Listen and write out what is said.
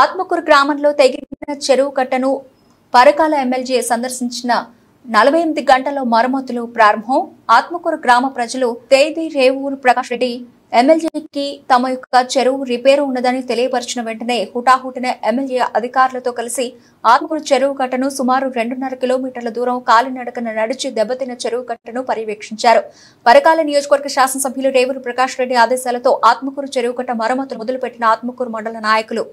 ఆత్మకూరు గ్రామంలో తెగిన చెరువు కట్టను పరకాల ఎమ్మెల్యే సందర్శించిన 48 గంటల్లో మరమ్మతులు ప్రారంభం. ఆత్మకూరు గ్రామ ప్రజలు తేదీ రేవూరు ప్రకాష్ రెడ్డి ఎమ్మెల్యేకి తమ యొక్క చెరువు రిపేరు ఉన్నదని తెలియపరిచిన వెంటనే హుటాహుటిన ఎమ్మెల్యే అధికారులతో కలిసి ఆత్మకూరు చెరువు కట్టను సుమారు 2.5 కిలోమీటర్ల దూరం కాలినడకన నడిచి దెబ్బతిన్న చెరువు కట్టను పర్యవేక్షించారు. పరకాల నియోజకవర్గ శాసనసభ్యులు రేవూరు ప్రకాష్ రెడ్డి ఆదేశాలతో ఆత్మకూరు చెరువు కట్ట మరమ్మతులు మొదలుపెట్టిన ఆత్మకూరు మండల నాయకులు